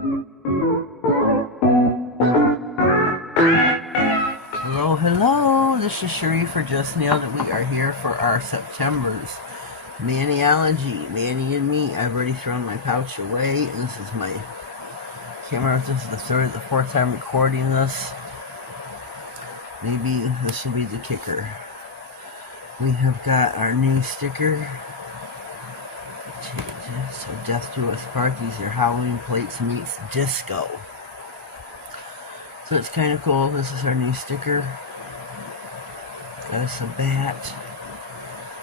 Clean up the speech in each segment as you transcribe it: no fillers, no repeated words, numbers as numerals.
Hello, hello, this is Sherry for Just Nailed It. We are here for our September's Maniology, Manny and Me. I've already thrown my pouch away, and this is my camera. This is the third or the fourth time recording this. Maybe this will be the kicker. We have got our new sticker. So Death Do Us Part. These are Halloween plates meets disco. So it's kind of cool. This is our new sticker. Got us a bat.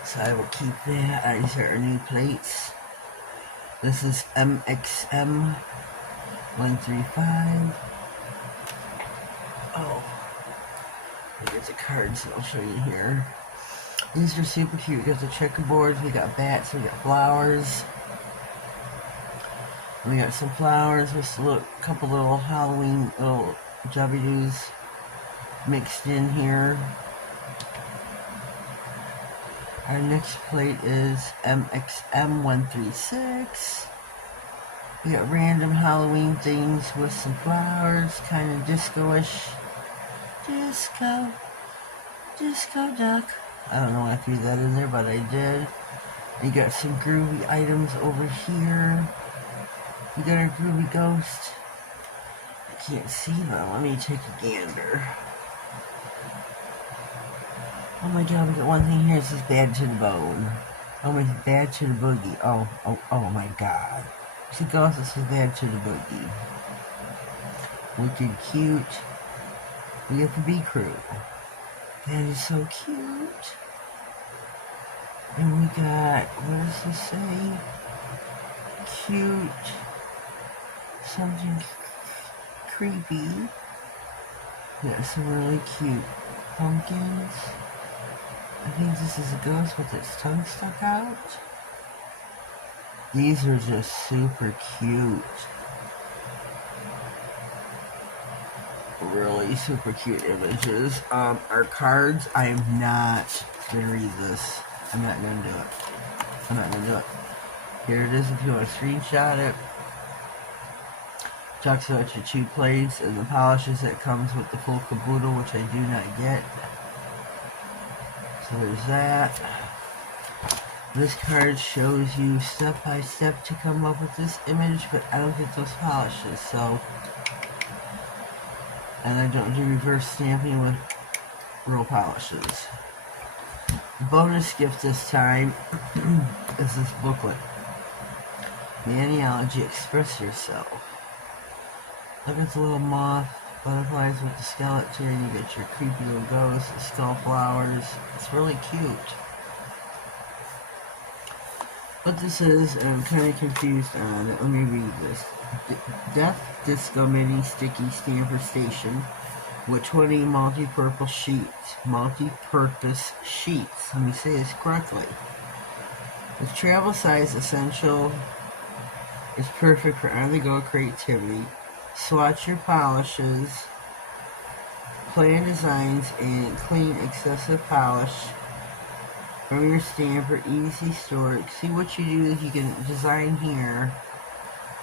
So I will keep that. These are our new plates. This is MXM135. Oh. There's the cards that I'll show you here. These are super cute. We got the checkerboards, we got bats, we got flowers. We got some flowers with a couple little Halloween little jubby-doos mixed in here. Our next plate is MXM136. We got random Halloween things with some flowers, kind of disco-ish. Disco duck. I don't know why I threw that in there, but I did. We got some groovy items over here. We got our groovy ghost. I can't see them. Let me take a gander. Oh my god, we got one thing here. It says bad to the bone. Oh my, bad to the boogie. Oh my god. It's a ghost that says bad to the boogie. Wicked cute. We got the B crew. That is so cute. And we got, what does this say? Cute. Something creepy. We got some really cute pumpkins. I think this is a ghost with its tongue stuck out. These are just super cute. Really super cute images. Our cards, I am not gonna read this. I'm not gonna do it. Here it is if you want to screenshot it. Talks about your cheap plates and the polishes that comes with the full caboodle, which I do not get. So there's that. This card shows you step by step to come up with this image, but I don't get those polishes, so. And I don't do reverse stamping with real polishes. Bonus gift this time is this booklet. Maniology, Express Yourself. Look at the little moth, butterflies with the skeleton, you get your creepy little ghost, the skull flowers. It's really cute. What this is, and I'm kind of confused on it. Let me read this. Death Disco Mini Sticky Stamper Station with 20 multi-purpose sheets. Let me say this correctly. With travel size essential, it's perfect for on-the-go creativity. Swatch your polishes, plan designs, and clean excessive polish from your stamper. Easy storage. See, what you do is you can design here.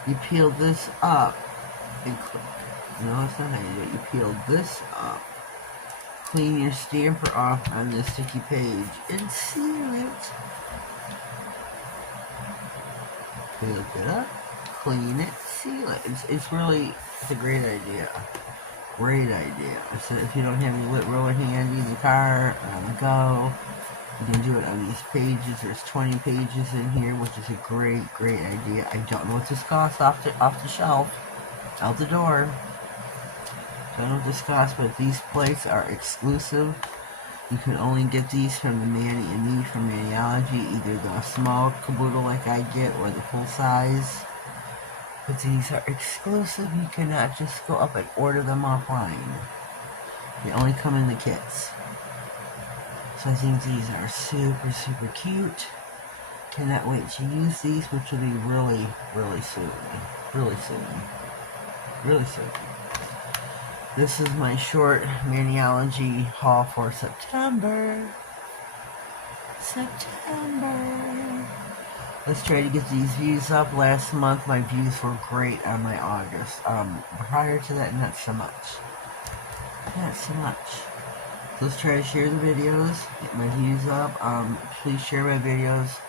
You peel this up and no, that's not how you do it. You peel this up, clean your stamper off on this sticky page, and seal it. Peel it up, clean it, seal it. It's a great idea. Great idea. So if you don't have your lit roller handy in the car, on the go, you can do it on these pages. There's 20 pages in here, which is a great idea. I don't know what this costs off the shelf, out the door. I don't know what this costs, but these plates are exclusive. You can only get these from the Manny and Me from Maniology, either the small caboodle like I get or the full size. But these are exclusive. You cannot just go up and order them offline. They only come in the kits. So I think these are super cute. Cannot wait to use these, which will be really soon. Really soon. This is my short Maniology haul for September. Let's try to get these views up. Last month my views were great on my August. Prior to that, not so much. Not so much. So let's try to share the videos, get my views up. Please share my videos.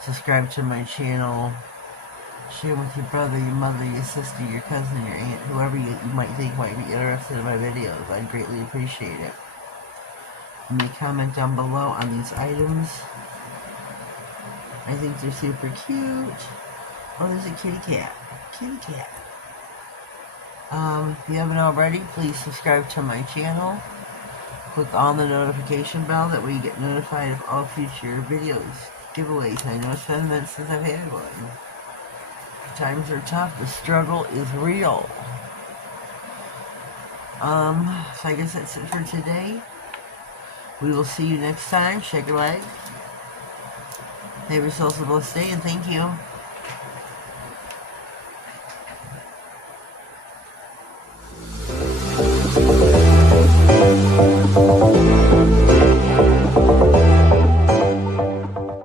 Subscribe to my channel. Share with your brother, your mother, your sister, your cousin, your aunt, whoever you might think might be interested in my videos. I'd greatly appreciate it. Leave me a comment down below on these items. I think they're super cute. Oh, there's a kitty cat. Kitty cat. If you haven't already, please subscribe to my channel. Click on the notification bell, that way you get notified of all future videos, giveaways. I know it's been a minute since I've had one. Times are tough. The struggle is real. So I guess that's it for today. We will see you next time. Shake a leg. Have yourselves a blessed day, and thank you.